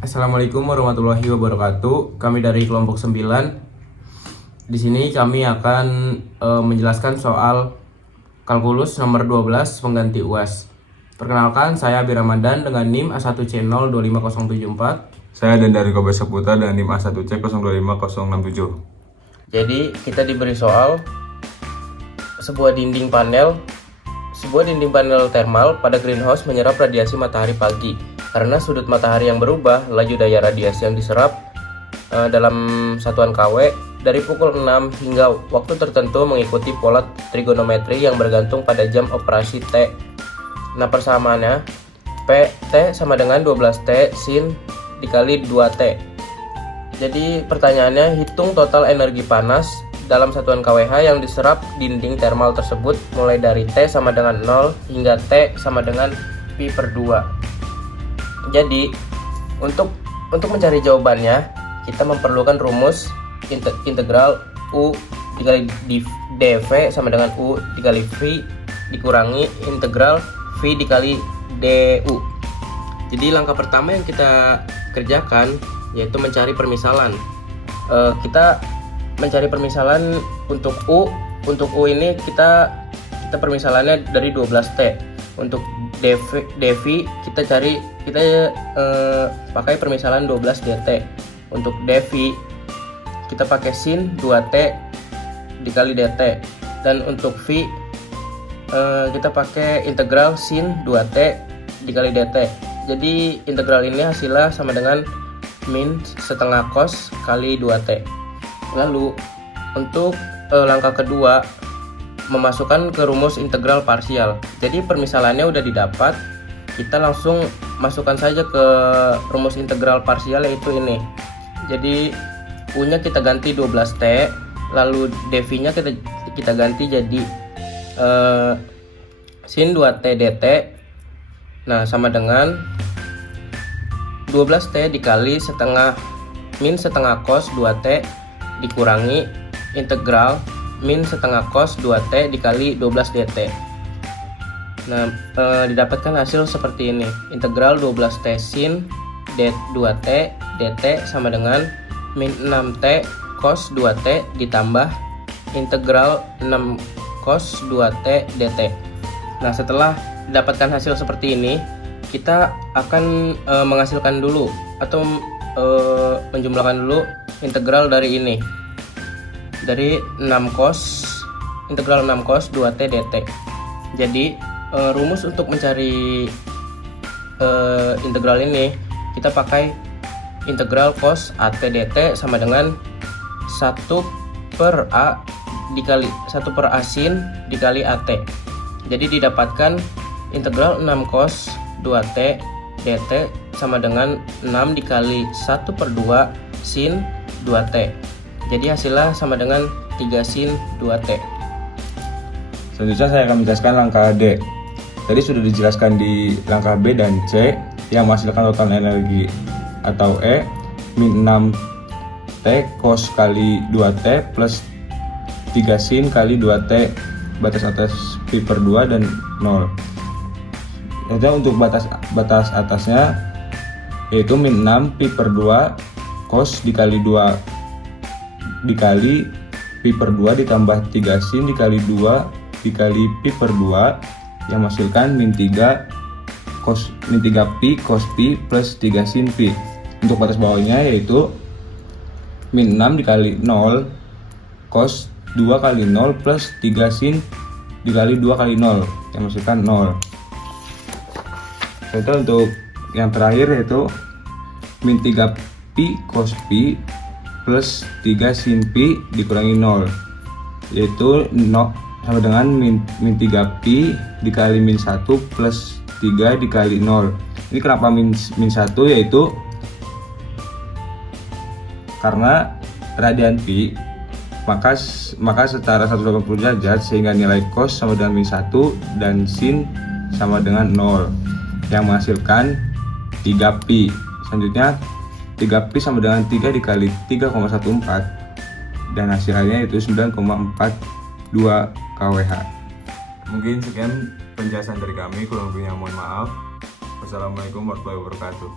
Assalamualaikum warahmatullahi wabarakatuh. Kami dari kelompok 9. Di sini kami akan menjelaskan soal kalkulus nomor 12 pengganti UAS. Perkenalkan, saya Abi Ramadan dengan NIM A1C025074. Saya dan dari Kobe Saputra dan NIM A1C025067. Jadi kita diberi soal sebuah dinding panel thermal pada greenhouse menyerap radiasi matahari pagi. Karena sudut matahari yang berubah, laju daya radiasi yang diserap dalam satuan KW dari pukul 6 hingga waktu tertentu mengikuti pola trigonometri yang bergantung pada jam operasi T. Nah, persamaannya T sama dengan 12T sin dikali 2T. Jadi pertanyaannya, hitung total energi panas dalam satuan kWh yang diserap dinding thermal tersebut mulai dari T sama dengan 0 hingga T sama dengan Pi per 2. Jadi untuk mencari jawabannya, kita memerlukan rumus integral U dikali dV sama dengan U dikali V dikurangi integral V dikali du. Jadi langkah pertama yang kita kerjakan yaitu mencari permisalan. Kita mencari permisalan untuk U. Untuk U ini kita permisalannya dari 12T. Untuk dV kita pakai permisalan 12 dt. Untuk dV kita pakai sin 2t dikali dt, dan untuk V kita pakai integral sin 2t dikali dt. Jadi integral ini hasilnya sama dengan min setengah cos kali 2t. Lalu untuk langkah kedua, memasukkan ke rumus integral parsial. Jadi permisalannya udah didapat, kita langsung masukkan saja ke rumus integral parsial, yaitu ini. Jadi U-nya kita ganti 12T, lalu dV-nya kita ganti jadi sin 2T dt. Nah, sama dengan 12T dikali min setengah cos 2T dikurangi integral min setengah cos 2T dikali 12 dt. Nah, didapatkan hasil seperti ini. Integral 12T sin 2T dt sama dengan min 6T cos 2T ditambah integral 6 cos 2T dt. Nah, setelah didapatkan hasil seperti ini, kita akan menghasilkan dulu atau menjumlahkan dulu integral dari ini. Dari 6 cos, integral 6 cos 2T dt. Jadi rumus untuk mencari integral ini, kita pakai integral cos AT dt sama dengan 1 per A sin dikali AT. Jadi didapatkan integral 6 cos 2T dt sama dengan 6 dikali 1 per 2 sin 2T. Jadi hasilnya sama dengan 3 sin 2T. Selanjutnya saya akan menjelaskan langkah D. Tadi sudah dijelaskan di langkah B dan C yang menghasilkan total energi atau E min 6T cos kali 2T plus 3 sin kali 2T batas atas Pi per 2 dan 0. Jadi untuk batas atasnya yaitu min 6 Pi per 2 cos dikali 2 dikali Pi per 2 ditambah 3 sin dikali 2 dikali Pi per 2 yang menghasilkan min 3 Pi cos Pi plus 3 sin Pi. Untuk batas bawahnya yaitu min 6 dikali 0 cos 2 kali 0 plus 3 sin dikali 2 kali 0 yang menghasilkan 0. Selanjutnya untuk yang terakhir yaitu min 3 Pi cos Pi plus 3 sin Pi dikurangi 0, yaitu sama dengan min 3 Pi dikali min 1 plus 3 dikali 0. Ini kenapa min 1, yaitu karena radian Pi maka setara 180 derajat, sehingga nilai cos sama dengan min 1 dan sin sama dengan 0 yang menghasilkan 3 Pi. Selanjutnya 3 Pi sama dengan 3 dikali 3,14 dan hasilnya itu 9,42 kWh. Mungkin sekian penjelasan dari kami, kurang lebihnya mohon maaf. Wassalamualaikum warahmatullahi wabarakatuh.